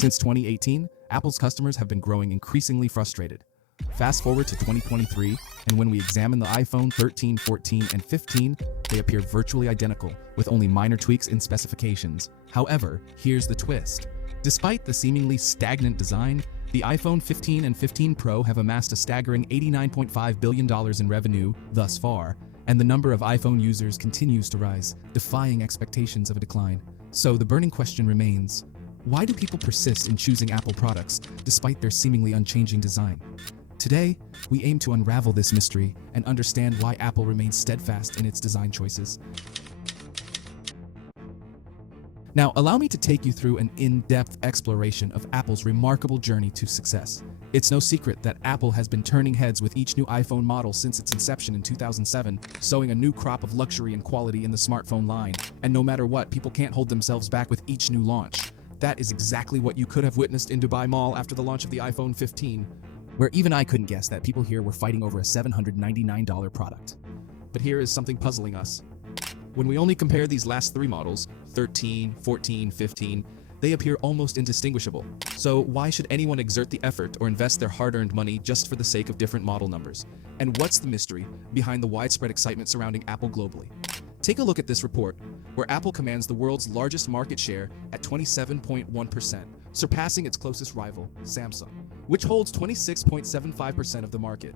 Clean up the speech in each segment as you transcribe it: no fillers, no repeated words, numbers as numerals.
Since 2018, Apple's customers have been growing increasingly frustrated. Fast forward to 2023, and when we examine the iPhone 13, 14, and 15, they appear virtually identical, with only minor tweaks in specifications. However, here's the twist. Despite the seemingly stagnant design, the iPhone 15 and 15 Pro have amassed a staggering $89.5 billion in revenue thus far, and the number of iPhone users continues to rise, defying expectations of a decline. So the burning question remains, why do people persist in choosing Apple products despite their seemingly unchanging design? Today, we aim to unravel this mystery and understand why Apple remains steadfast in its design choices. Now, allow me to take you through an in-depth exploration of Apple's remarkable journey to success. It's no secret that Apple has been turning heads with each new iPhone model since its inception in 2007, sowing a new crop of luxury and quality in the smartphone line. And no matter what, people can't hold themselves back with each new launch. That is exactly what you could have witnessed in Dubai Mall after the launch of the iPhone 15, where even I couldn't guess that people here were fighting over a $799 product. But here is something puzzling us. When we only compare these last three models, 13, 14, 15, they appear almost indistinguishable. So why should anyone exert the effort or invest their hard-earned money just for the sake of different model numbers? And what's the mystery behind the widespread excitement surrounding Apple globally? Take a look at this report, where Apple commands the world's largest market share at 27.1%, surpassing its closest rival, Samsung, which holds 26.75% of the market.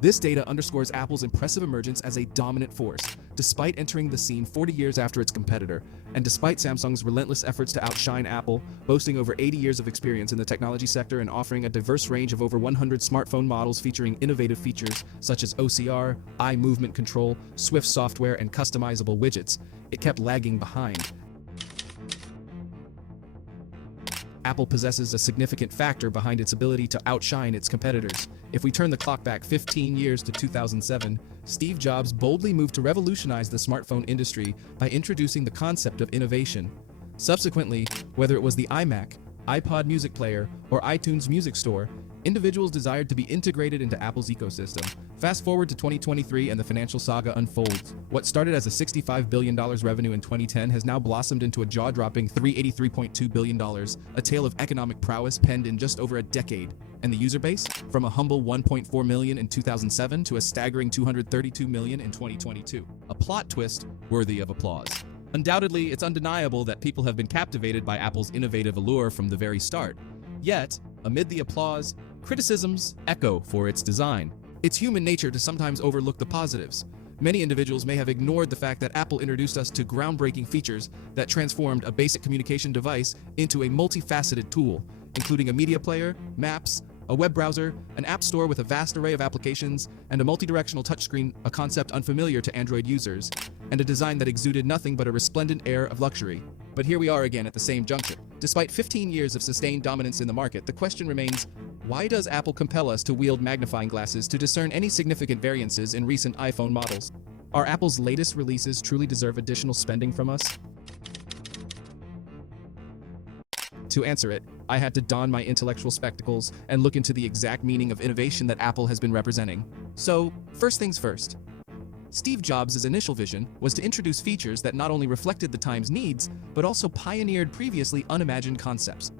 This data underscores Apple's impressive emergence as a dominant force, despite entering the scene 40 years after its competitor, and despite Samsung's relentless efforts to outshine Apple, boasting over 80 years of experience in the technology sector and offering a diverse range of over 100 smartphone models featuring innovative features such as OCR, eye movement control, Swift software, and customizable widgets. It kept lagging behind. Apple possesses a significant factor behind its ability to outshine its competitors. If we turn the clock back 15 years to 2007, Steve Jobs boldly moved to revolutionize the smartphone industry by introducing the concept of innovation. Subsequently, whether it was the iMac, iPod music player, or iTunes music store, individuals desired to be integrated into Apple's ecosystem. Fast forward to 2023 and the financial saga unfolds. What started as a $65 billion revenue in 2010 has now blossomed into a jaw-dropping $383.2 billion, a tale of economic prowess penned in just over a decade. And the user base? From a humble 1.4 million in 2007 to a staggering 232 million in 2022. A plot twist worthy of applause. Undoubtedly, it's undeniable that people have been captivated by Apple's innovative allure from the very start. Yet, amid the applause, criticisms echo for its design. It's human nature to sometimes overlook the positives. Many individuals may have ignored the fact that Apple introduced us to groundbreaking features that transformed a basic communication device into a multifaceted tool, including a media player, maps, a web browser, an app store with a vast array of applications, and a multi-directional touchscreen, a concept unfamiliar to Android users, and a design that exuded nothing but a resplendent air of luxury. But here we are again at the same juncture. Despite 15 years of sustained dominance in the market, the question remains, why does Apple compel us to wield magnifying glasses to discern any significant variances in recent iPhone models? Are Apple's latest releases truly deserve additional spending from us? To answer it, I had to don my intellectual spectacles and look into the exact meaning of innovation that Apple has been representing. So, first things first. Steve Jobs' initial vision was to introduce features that not only reflected the time's needs, but also pioneered previously unimagined concepts.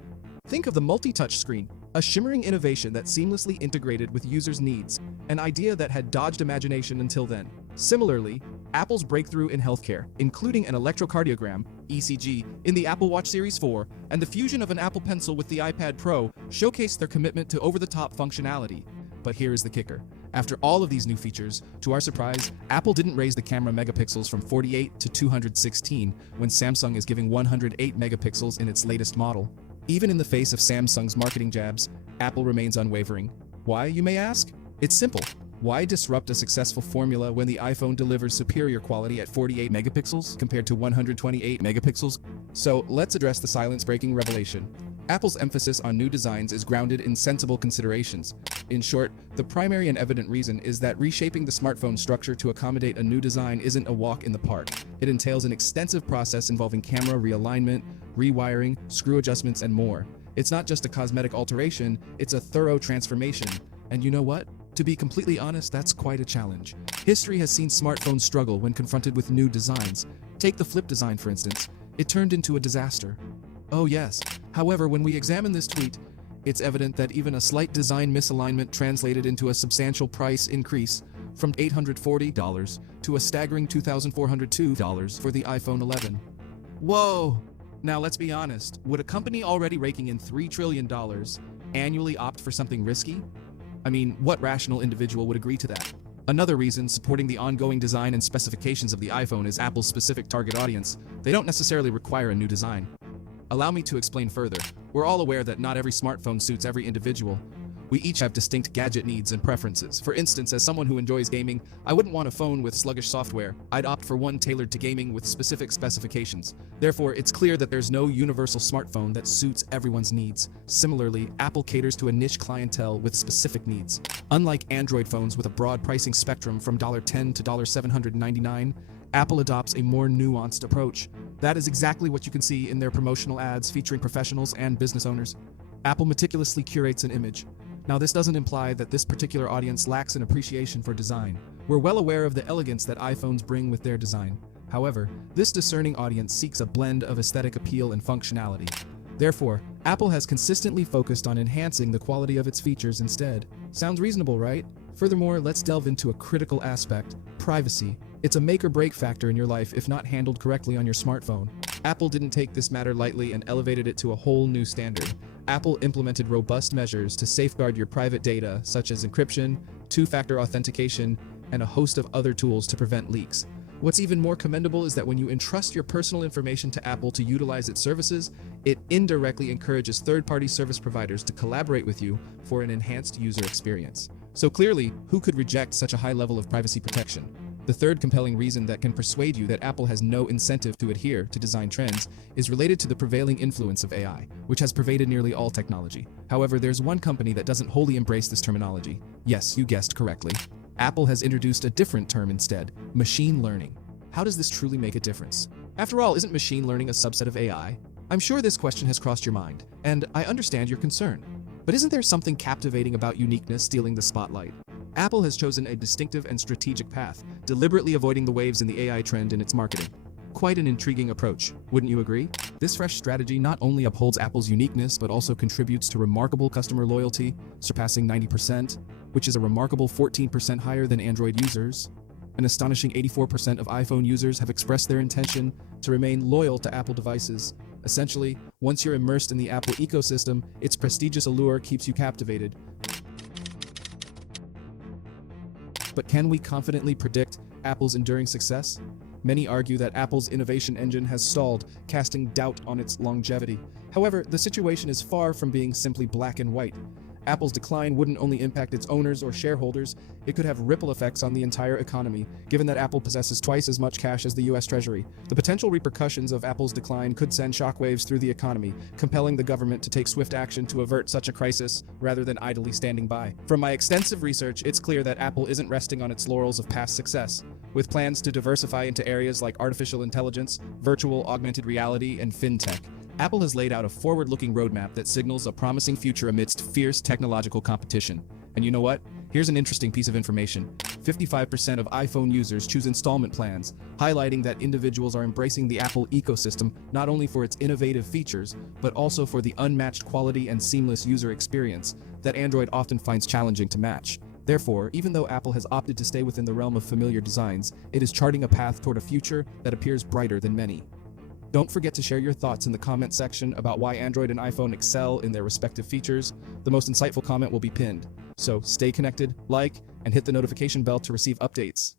Think of the multi-touch screen, a shimmering innovation that seamlessly integrated with users' needs, an idea that had dodged imagination until then. Similarly, Apple's breakthrough in healthcare, including an electrocardiogram, ECG, in the Apple Watch Series 4, and the fusion of an Apple Pencil with the iPad Pro, showcased their commitment to over-the-top functionality. But here is the kicker. After all of these new features, to our surprise, Apple didn't raise the camera megapixels from 48 to 216 when Samsung is giving 108 megapixels in its latest model. Even in the face of Samsung's marketing jabs, Apple remains unwavering. Why, you may ask? It's simple. Why disrupt a successful formula when the iPhone delivers superior quality at 48 megapixels compared to 128 megapixels? So let's address the silence-breaking revelation. Apple's emphasis on new designs is grounded in sensible considerations. In short, the primary and evident reason is that reshaping the smartphone structure to accommodate a new design isn't a walk in the park. It entails an extensive process involving camera realignment, rewiring, screw adjustments, and more. It's not just a cosmetic alteration, it's a thorough transformation. And you know what? To be completely honest, that's quite a challenge. History has seen smartphones struggle when confronted with new designs. Take the Flip design, for instance. It turned into a disaster. Oh yes, However, when we examine this tweet, it's evident that even a slight design misalignment translated into a substantial price increase from $840 to a staggering $2,402 for the iPhone 11. Whoa! Now let's be honest, would a company already raking in $3 trillion annually opt for something risky? I mean, what rational individual would agree to that? Another reason supporting the ongoing design and specifications of the iPhone is Apple's specific target audience. They don't necessarily require a new design. Allow me to explain further. We're all aware that not every smartphone suits every individual. We each have distinct gadget needs and preferences. For instance, as someone who enjoys gaming, I wouldn't want a phone with sluggish software. I'd opt for one tailored to gaming with specific specifications. Therefore, it's clear that there's no universal smartphone that suits everyone's needs. Similarly, Apple caters to a niche clientele with specific needs. Unlike Android phones with a broad pricing spectrum from $10 to $799, Apple adopts a more nuanced approach. That is exactly what you can see in their promotional ads featuring professionals and business owners. Apple meticulously curates an image. Now, this doesn't imply that this particular audience lacks an appreciation for design. We're well aware of the elegance that iPhones bring with their design. However, this discerning audience seeks a blend of aesthetic appeal and functionality. Therefore, Apple has consistently focused on enhancing the quality of its features instead. Sounds reasonable, right? Furthermore, let's delve into a critical aspect: privacy. It's a make-or-break factor in your life if not handled correctly on your smartphone. Apple didn't take this matter lightly and elevated it to a whole new standard. Apple implemented robust measures to safeguard your private data, such as encryption, two-factor authentication, and a host of other tools to prevent leaks. What's even more commendable is that when you entrust your personal information to Apple to utilize its services, it indirectly encourages third-party service providers to collaborate with you for an enhanced user experience. So clearly, who could reject such a high level of privacy protection? The third compelling reason that can persuade you that Apple has no incentive to adhere to design trends is related to the prevailing influence of AI, which has pervaded nearly all technology. However, there's one company that doesn't wholly embrace this terminology. Yes, you guessed correctly. Apple has introduced a different term instead: machine learning. How does this truly make a difference? After all, isn't machine learning a subset of AI? I'm sure this question has crossed your mind, and I understand your concern. But isn't there something captivating about uniqueness stealing the spotlight? Apple has chosen a distinctive and strategic path, deliberately avoiding the waves in the AI trend in its marketing. Quite an intriguing approach, wouldn't you agree? This fresh strategy not only upholds Apple's uniqueness, but also contributes to remarkable customer loyalty, surpassing 90%, which is a remarkable 14% higher than Android users. An astonishing 84% of iPhone users have expressed their intention to remain loyal to Apple devices. Essentially, once you're immersed in the Apple ecosystem, its prestigious allure keeps you captivated. But can we confidently predict Apple's enduring success? Many argue that Apple's innovation engine has stalled, casting doubt on its longevity. However, the situation is far from being simply black and white. Apple's decline wouldn't only impact its owners or shareholders, it could have ripple effects on the entire economy, given that Apple possesses twice as much cash as the US Treasury. The potential repercussions of Apple's decline could send shockwaves through the economy, compelling the government to take swift action to avert such a crisis rather than idly standing by. From my extensive research, it's clear that Apple isn't resting on its laurels of past success. With plans to diversify into areas like artificial intelligence, virtual augmented reality, and fintech, Apple has laid out a forward-looking roadmap that signals a promising future amidst fierce technological competition. And you know what? Here's an interesting piece of information. 55% of iPhone users choose installment plans, highlighting that individuals are embracing the Apple ecosystem not only for its innovative features, but also for the unmatched quality and seamless user experience that Android often finds challenging to match. Therefore, even though Apple has opted to stay within the realm of familiar designs, it is charting a path toward a future that appears brighter than many. Don't forget to share your thoughts in the comment section about why Android and iPhone excel in their respective features. The most insightful comment will be pinned. So stay connected, like, and hit the notification bell to receive updates.